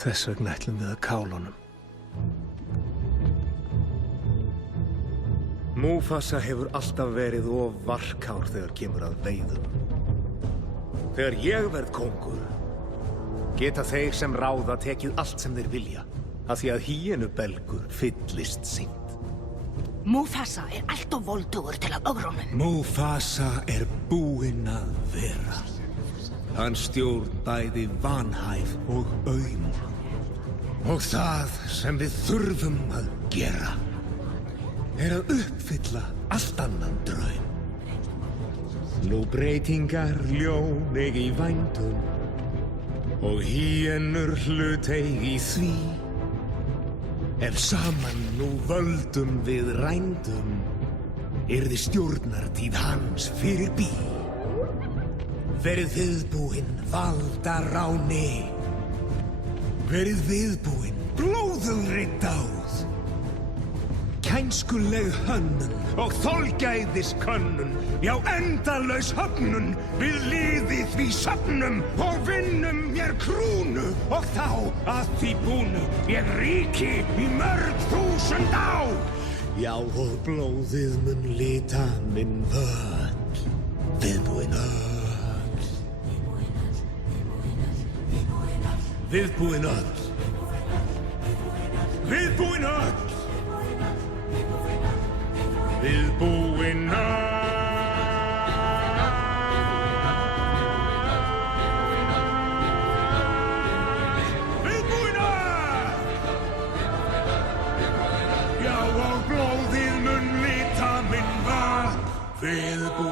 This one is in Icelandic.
Þess vegna ætlum við að kála honum. Mufasa hefur alltaf verið of varkár þegar kemur að veiðum. Þegar ég verð kóngur, geta þeir sem ráða tekið allt sem þeir vilja, af því að hýenubelgur fyllist seint. Mufasa allt of voldugur til að ögra honum. Mufasa búinn að vera. Hann stjórn bæði vanhæf og aum. Og það sem við þurfum að gera að uppfylla allt annan draum. Nú breytingar ljón í vændum og hýenur hlut í því. Ef saman nú völdum við rændum, yrði stjórnartíð hans fyrir bí. Verið viðbúinn valdaráni. Verið viðbúinn blóðugri dáð. Kænskuleg hönnun og þolgæðiskönnun, já endalaus höfnun, við liði því söfnum og vinnum mér krúnu og þá að því búnu ég ríki í mörg þúsund ár. Já og blóðið mun lita minn völl, viðbúinn öll. Viðbúinn öll. Viðbúinn öll. Viðbúinn öll. Viðbúinn öll. Já og blóðið mun lita minn völl, viðbúinn